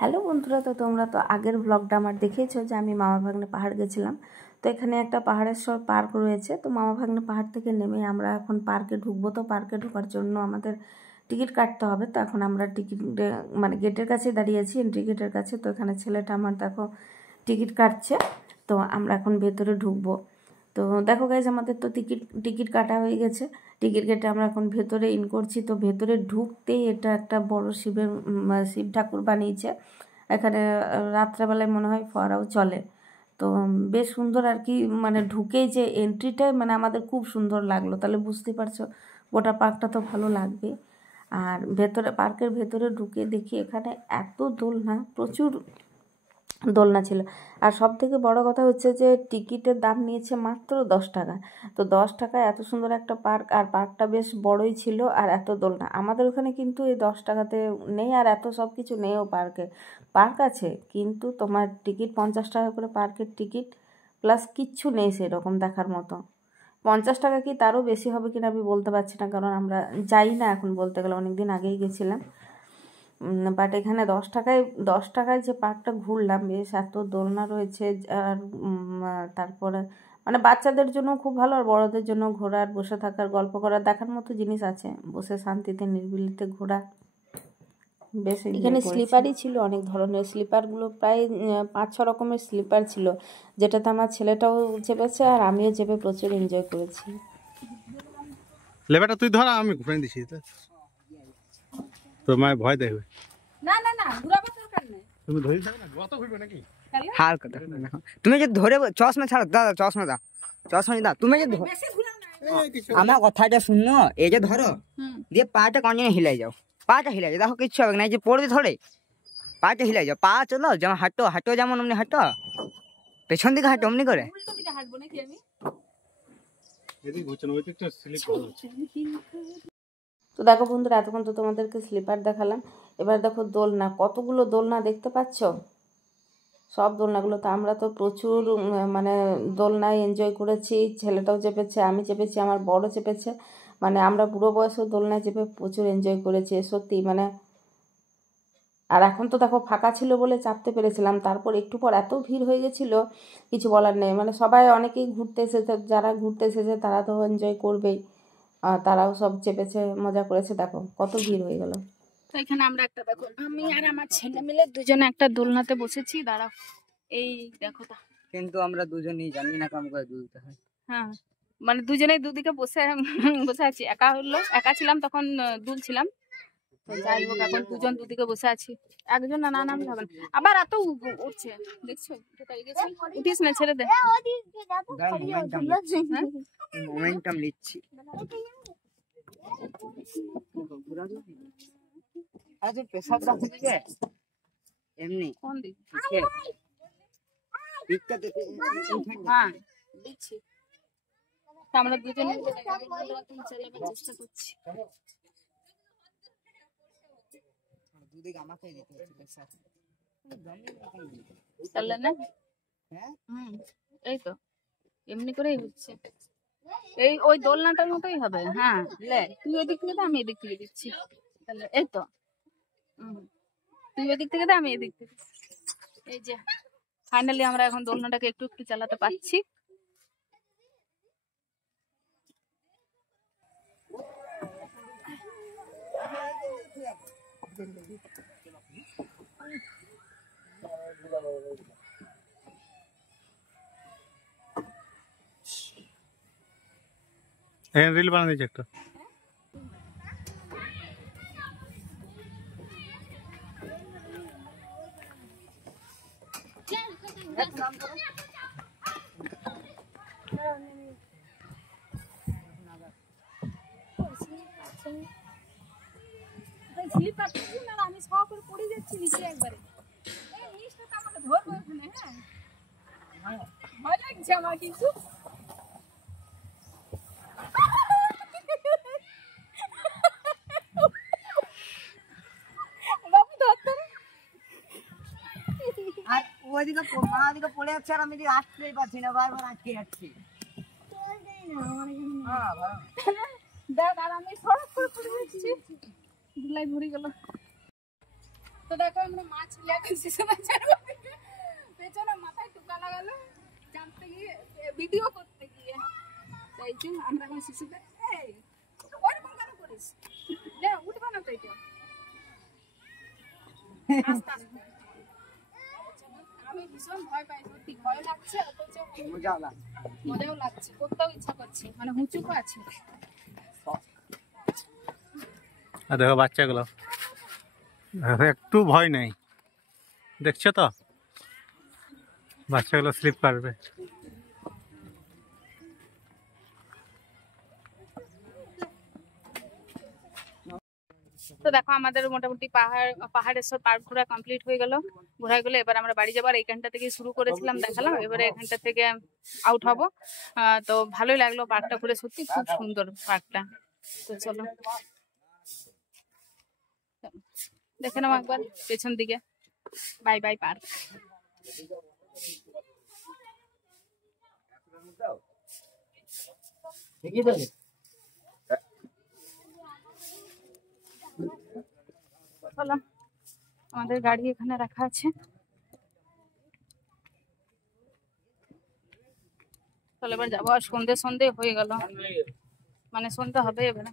Hello বন্ধুরা, তো তোমরা তো আগের ব্লগটা আমার দেখেছো যে আমি মামা ভাগ্নে পাহাড় গেছিলাম। তো এখানে একটা পাহাড়েশ্বর পার্ক রয়েছে। তো মামা ভাগ্নে পাহাড় থেকে নেমে আমরা এখন পার্কে ঢুকবো। তো পার্কে ঢোকার জন্য আমাদের টিকিট কাটতে হবে। তো এখন আমরা টিকিট মানে গেটের কাছে দাঁড়িয়েছি, এন্ট্রি গেটের কাছে। তো এখানে ছেলেটা আমার দেখো টিকিট কাটছে। তো আমরা এখন ভেতরে ঢুকবো। তো দেখো গাইজ, আমাদের তো টিকিট কাটা হয়ে গেছে। টিকিট কেটে আমরা এখন ভেতরে ইন করছি। তো ভেতরে ঢুকতেই এটা একটা বড় শিব ঠাকুর বানিয়েছে এখানে। রাত্রেবেলায় মনে হয় ফোয়ারাও চলে। তো বেশ সুন্দর আর কি, মানে ঢুকেই যে এন্ট্রিটাই মানে আমাদের খুব সুন্দর লাগলো। তাহলে বুঝতে পারছো গোটা পার্কটা তো ভালো লাগবে। আর পার্কের ভেতরে ঢুকে দেখি এখানে এত দোলনা, প্রচুর দোলনা ছিল। আর সব থেকে বড় কথা হচ্ছে যে টিকিটের দাম নিয়েছে মাত্র 10 টাকা। তো 10 টাকায় এত সুন্দর একটা পার্ক, আর পার্কটা বেশ বড়ই ছিল, আর এত দোলনা। আমাদের ওখানে কিন্তু এই 10 টাকাতে নেই, আর এত সব কিছু নেইও পার্কে। পার্ক আছে কিন্তু তোমার টিকিট 50 টাকা করে পার্কের টিকিট, প্লাস কিচ্ছু নেই সেরকম দেখার মতো। 50 টাকা কি তারও বেশি হবে কিনা আমি বলতে পারছি না, কারণ আমরা যাই না এখন, বলতে গেলে অনেক দিন আগেই গেছিলাম। বাট এখানে 10 টাকায় যে পার্কটা ঘুরলাম, বেশ এত দোলনা রয়েছে। আর তারপরে মানে বাচ্চাদের জন্য খুব ভালো, আর বড়দের জন্য ঘোরার, বসে থাকার, গল্প করার, দেখার মতো জিনিস আছে। বসে শান্তিতে নিরিবিলিতে ঘোরা, বেশ এখানে স্লিপারই ছিল অনেক ধরনের। স্লিপারগুলো প্রায় 5-6 রকমের স্লিপার ছিল, যেটাতে আমার ছেলেটাও চেপেছে আর আমিও চেপে প্রচুর এনজয় করেছি। লেবারটা তুই ধর, আমি ঘুরে দিছি তো মায় ভয় দেখবে। না না না, ঘুরাবার দরকার নেই। তুমি ধরে যাবে না, গত হইবে নাকি? হালকা দেখো, তুমি যে ধরে চশমা ছাড়ো, দাদা চশমা দাও, চশমা দাও। তুমি যে বেশি ঘুরাও না। আমার কথাটা শুনো, এই যে ধরো দিয়ে পাটা কন্টিনিউ হিলাই যাও, পাটা হিলাই যাও, দেখো কিচ্ছু হবে না। এই যে পড়বে ধরে পাটা হিলাই যাও, পা চলো যেমন হাঁটো, হাঁটো যেমন অমনি হাঁটো, পেছন দিকে হাঁটো অমনি করে। উল্টো দিকে হাঁটবো নাকি আমি? এদিকে ঘুরছে না, ওই দিকটা স্লিপ ভালো আছে। তো দেখো বন্ধুরা, এতক্ষণ তো তোমাদেরকে স্লিপার দেখালাম। এবার দেখো দোলনা, কতগুলো দোলনা দেখতে পাচ্ছ। সব দোলনাগুলো তো আমরা তো প্রচুর মানে দোলনায় এনজয় করেছি। ছেলেটাও চেপেছে, আমি চেপেছি, আমার বড় চেপেছে। মানে আমরা বুড়ো বয়সেও দোলনায় চেপে প্রচুর এনজয় করেছি সত্যি মানে। আর এখন তো দেখো ফাঁকা ছিল বলে চাপতে পেরেছিলাম, তারপর একটু পর এত ভিড় হয়ে গেছিলো কিছু বলার নেই। মানে সবাই, অনেকেই ঘুরতে এসেছে, যারা ঘুরতে এসেছে তারা তো এনজয় করবেই, তারাও সব চেপেছে, মজা করেছে। দেখো কত ভিড় হয়ে গেল। তো এখানে আমরা একটা, দেখো আমি আর আমার ছেলে মিলে দুজনে একটা দোলনাতে বসেছি। দাঁড়াও, এই দেখো তা। কিন্তু আমরা দুজনেই জানি না কাম করে দুলতে হয়। হ্যাঁ, মানে দুজনেই দুদিকে বসে বসে আছি। একা ছিলাম তখন দুলছিলাম। তো যাই হোক, এখন দুজন দুদিকে বসে আছি। একজন না নাম যাবেন, আবার এত উঠছে দেখছো। উঠিস না, ছেড়ে দে। মোমেন্টাম নিচ্ছি। আরে পেশাব রাখতে দিবে এমনি কোন দিক? দিকটা দেখে। হ্যাঁ দিচ্ছি। তো আমরা দুজনে চেষ্টা করছি। দুদিকে আমাকে দিতে হচ্ছে পেশাব। চলে না? হ্যাঁ এই তো এমনি করেই হচ্ছে। এই ওই দোলনাটার মতোই হবে। হ্যাঁ, তুই ওদিক থেকে দে, আমি এদিক থেকে দিচ্ছি। তাহলে এই তো তুই ওদিক থেকে দে, আমি এদিক থেকে। এই যে ফাইনালি আমরা এখন দোলনাটাকে একটু একটু চালাতে পারছি। হ্যাঁ, রিল বানা দিয়েছে একটা। আমি সব করে পড়ে যাচ্ছি নিচে একবারে। এই জিনিসটা তো আমাকে ধরবো এখানে। হ্যাঁ, ভয় লাগছে আমার কিন্তু। আর ওইদিকে মা দিকে পড়ে যাচ্ছে, আর আমি আসতেই পারছি না, বারবার আটকে যাচ্ছি। দেখ, আর আমি সড়ক করে পড়ে যাচ্ছি, ধুলাই ভরে গেল। তো তো দেখো আমরা মাছ লিয়ে গেছি পেছনে মাথায় টুকা লাগালো জানতে গিয়ে ভিডিও করতে গিয়ে তাই যে আমরা এখন শিশুদের এই ওরকম কেন করিস লে উঠবে না তো এটা আস্তে আস্তে। আমি ভীষণ ভয় পাই, সত্যি ভয় লাগছে, অথচ মজাও লাগছে, করতেও ইচ্ছা করছে, মানে হুঁচুকও আছে। আর দেখো বাচ্চাগুলো একটু ভয় নেই, দেখছো তো বাচ্চাগুলো স্লিপ করবে। তো দেখো আমাদের মোটামুটি পাহাড়েশ্বর পার্ক ঘোরা কমপ্লিট হয়ে গেল। এবার আমরা বাড়ি যাবার এইখানটা থেকে শুরু করেছিলাম, দেখালাম, এবারে এখানটা থেকে আউট হব। তো ভালোই লাগলো পার্কটা ঘুরে, সত্যি খুব সুন্দর পার্কটা। তো চলো দেখে নাও একবার পেছন দিকে। Bye bye park. চলো, আমাদের গাড়ি এখানে রাখা আছে। চলো এবার যাবো, আর সন্ধে হয়ে গেল, মানে সন্ধে হবে এবারে।